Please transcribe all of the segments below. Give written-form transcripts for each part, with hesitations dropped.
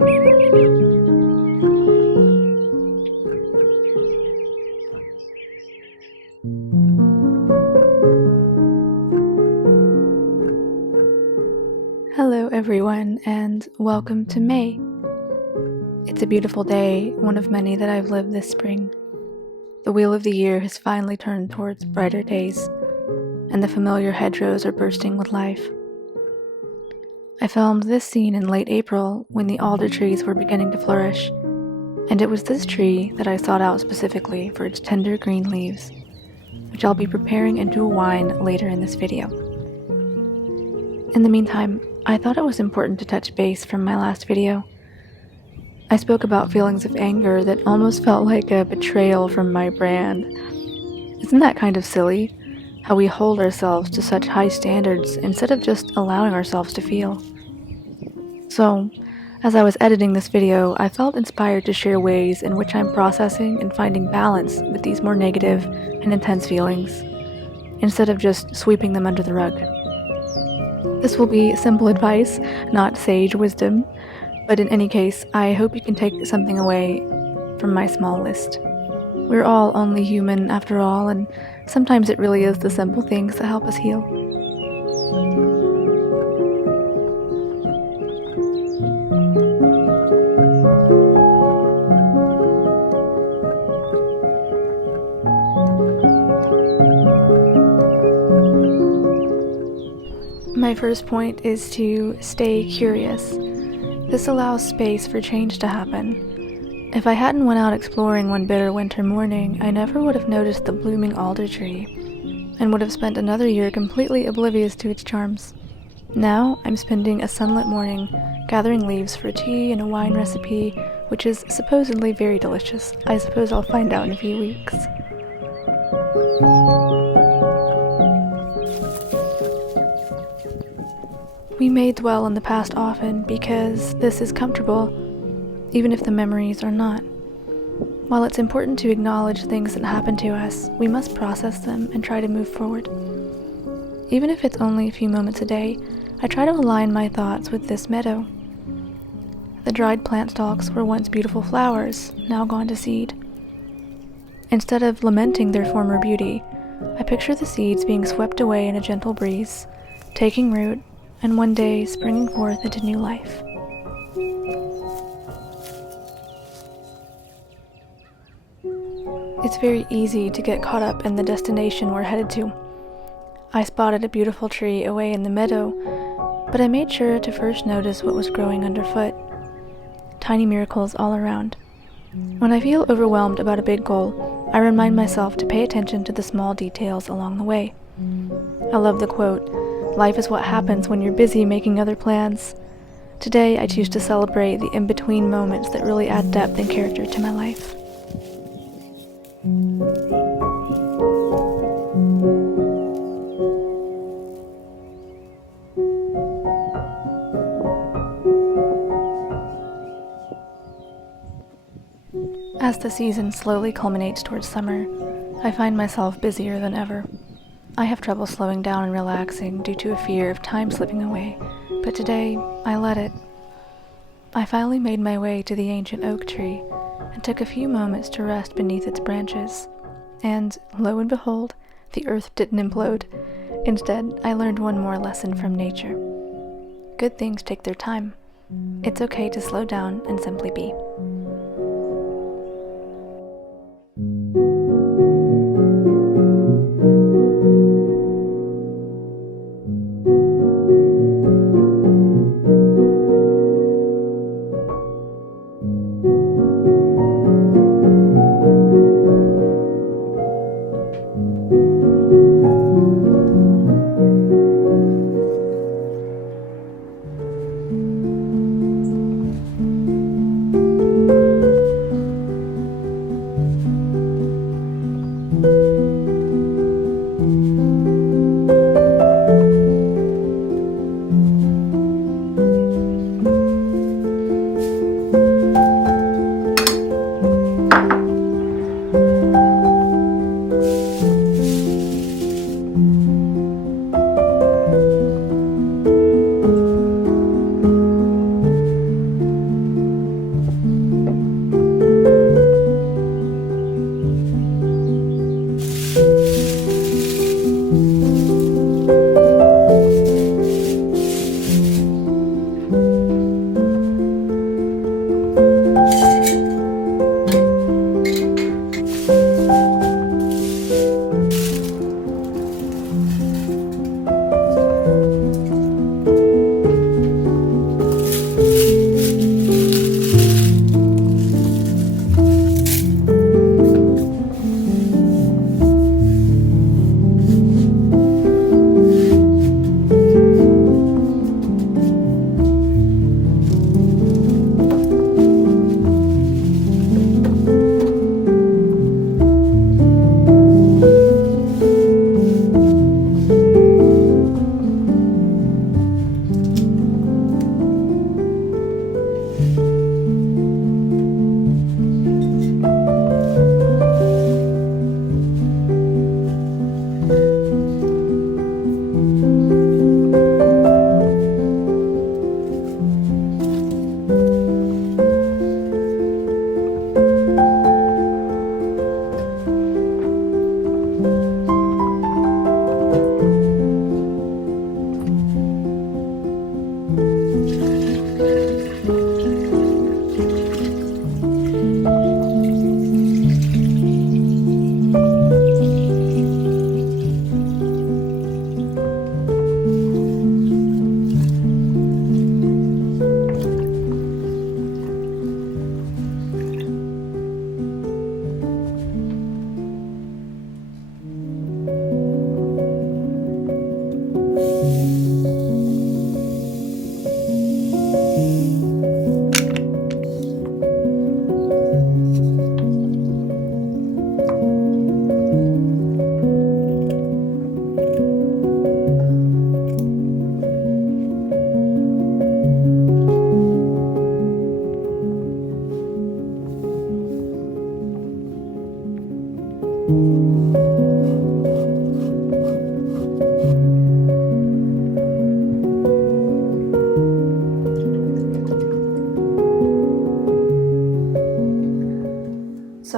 Hello everyone, and welcome to May. It's a beautiful day, one of many that I've lived this spring. The wheel of the year has finally turned towards brighter days, and the familiar hedgerows are bursting with life. I filmed this scene in late April when the alder trees were beginning to flourish, and it was this tree that I sought out specifically for its tender green leaves, which I'll be preparing into a wine later in this video. In the meantime, I thought it was important to touch base from my last video. I spoke about feelings of anger that almost felt like a betrayal from my brand. Isn't that kind of silly? How we hold ourselves to such high standards instead of just allowing ourselves to feel. So, as I was editing this video, I felt inspired to share ways in which I'm processing and finding balance with these more negative and intense feelings, instead of just sweeping them under the rug. This will be simple advice, not sage wisdom, but in any case, I hope you can take something away from my small list. We're all only human after all, and sometimes it really is the simple things that help us heal. My first point is to stay curious. This allows space for change to happen. If I hadn't went out exploring one bitter winter morning, I never would have noticed the blooming alder tree, and would have spent another year completely oblivious to its charms. Now, I'm spending a sunlit morning gathering leaves for tea and a wine recipe, which is supposedly very delicious. I suppose I'll find out in a few weeks. We may dwell on the past often because this is comfortable, even if the memories are not. While it's important to acknowledge things that happen to us, we must process them and try to move forward. Even if it's only a few moments a day, I try to align my thoughts with this meadow. The dried plant stalks were once beautiful flowers, now gone to seed. Instead of lamenting their former beauty, I picture the seeds being swept away in a gentle breeze, taking root, and one day springing forth into new life. It's very easy to get caught up in the destination we're headed to. I spotted a beautiful tree away in the meadow, but I made sure to first notice what was growing underfoot. Tiny miracles all around. When I feel overwhelmed about a big goal, I remind myself to pay attention to the small details along the way. I love the quote, "Life is what happens when you're busy making other plans." Today, I choose to celebrate the in-between moments that really add depth and character to my life. As the season slowly culminates towards summer, I find myself busier than ever. I have trouble slowing down and relaxing due to a fear of time slipping away, but today I let it. I finally made my way to the ancient oak tree and took a few moments to rest beneath its branches. And lo and behold, the earth didn't implode. Instead, I learned one more lesson from nature. Good things take their time. It's okay to slow down and simply be.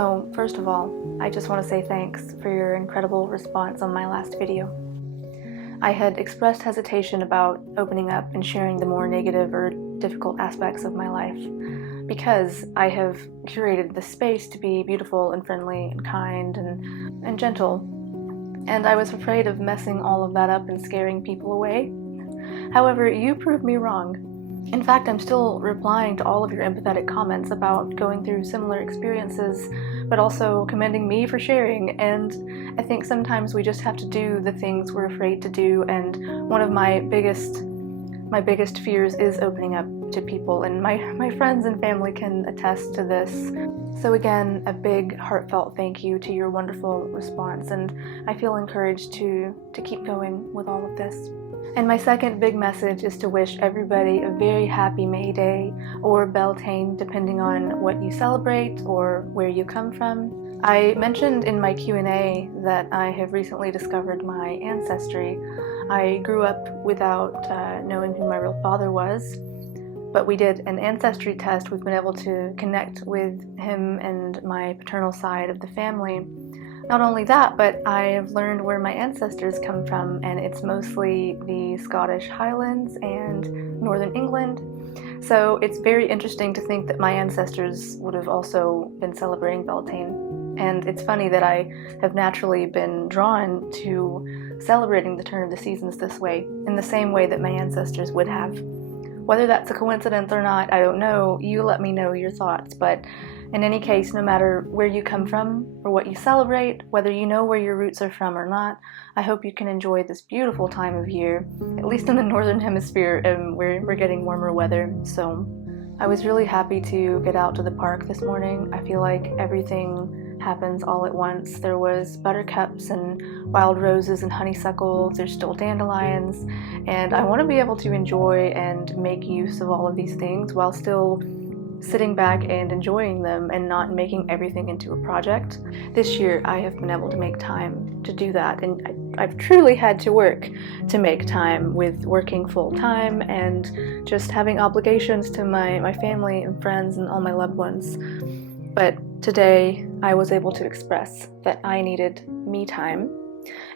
So, first of all, I just want to say thanks for your incredible response on my last video. I had expressed hesitation about opening up and sharing the more negative or difficult aspects of my life because I have curated the space to be beautiful and friendly and kind and gentle, and I was afraid of messing all of that up and scaring people away. However, you proved me wrong. In fact, I'm still replying to all of your empathetic comments about going through similar experiences, but also commending me for sharing, and I think sometimes we just have to do the things we're afraid to do, and one of my biggest fears is opening up to people, and my friends and family can attest to this. So again, a big heartfelt thank you to your wonderful response, and I feel encouraged to keep going with all of this. And my second big message is to wish everybody a very happy May Day, or Beltane, depending on what you celebrate or where you come from. I mentioned in my Q&A that I have recently discovered my ancestry. I grew up without knowing who my real father was, but we did an ancestry test. We've been able to connect with him and my paternal side of the family. Not only that, but I have learned where my ancestors come from, and it's mostly the Scottish Highlands and Northern England. So it's very interesting to think that my ancestors would have also been celebrating Beltane. And it's funny that I have naturally been drawn to celebrating the turn of the seasons this way, in the same way that my ancestors would have. Whether that's a coincidence or not, I don't know. You let me know your thoughts, but in any case, no matter where you come from or what you celebrate, whether you know where your roots are from or not, I hope you can enjoy this beautiful time of year, at least in the northern hemisphere, where we're getting warmer weather. So I was really happy to get out to the park this morning. I feel like everything happens all at once. There was buttercups and wild roses and honeysuckles. There's still dandelions, and I want to be able to enjoy and make use of all of these things while still sitting back and enjoying them and not making everything into a project. This year I have been able to make time to do that, and I've truly had to work to make time, with working full-time and just having obligations to my family and friends and all my loved ones. But today I was able to express that I needed me time.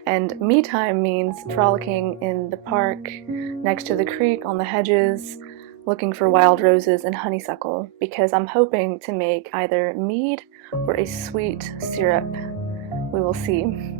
And me time means frolicking in the park, next to the creek, on the hedges, looking for wild roses and honeysuckle, because I'm hoping to make either mead or a sweet syrup. We will see.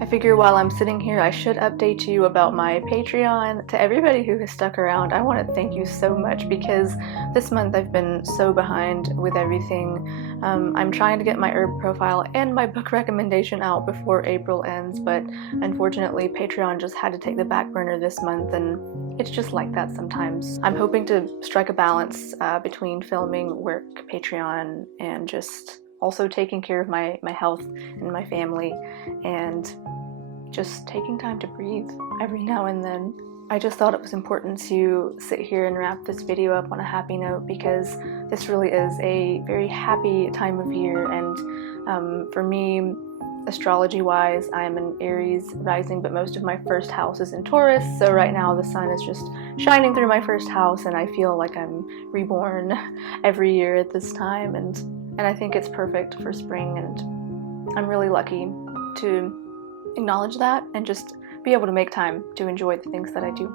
I figure while I'm sitting here, I should update you about my Patreon. To everybody who has stuck around, I want to thank you so much, because this month I've been so behind with everything. I'm trying to get my herb profile and my book recommendation out before April ends, but unfortunately Patreon just had to take the back burner this month, and it's just like that sometimes. I'm hoping to strike a balance between filming, work, Patreon, and just also taking care of my health and my family, and just taking time to breathe every now and then. I just thought it was important to sit here and wrap this video up on a happy note, because this really is a very happy time of year, and for me, astrology-wise, I am an Aries rising, but most of my first house is in Taurus, so right now the sun is just shining through my first house, and I feel like I'm reborn every year at this time, and I think it's perfect for spring, and I'm really lucky to acknowledge that and just be able to make time to enjoy the things that I do.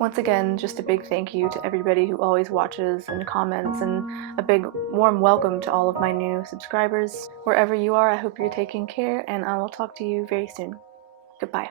Once again, just a big thank you to everybody who always watches and comments, and a big warm welcome to all of my new subscribers. Wherever you are, I hope you're taking care, and I will talk to you very soon. Goodbye.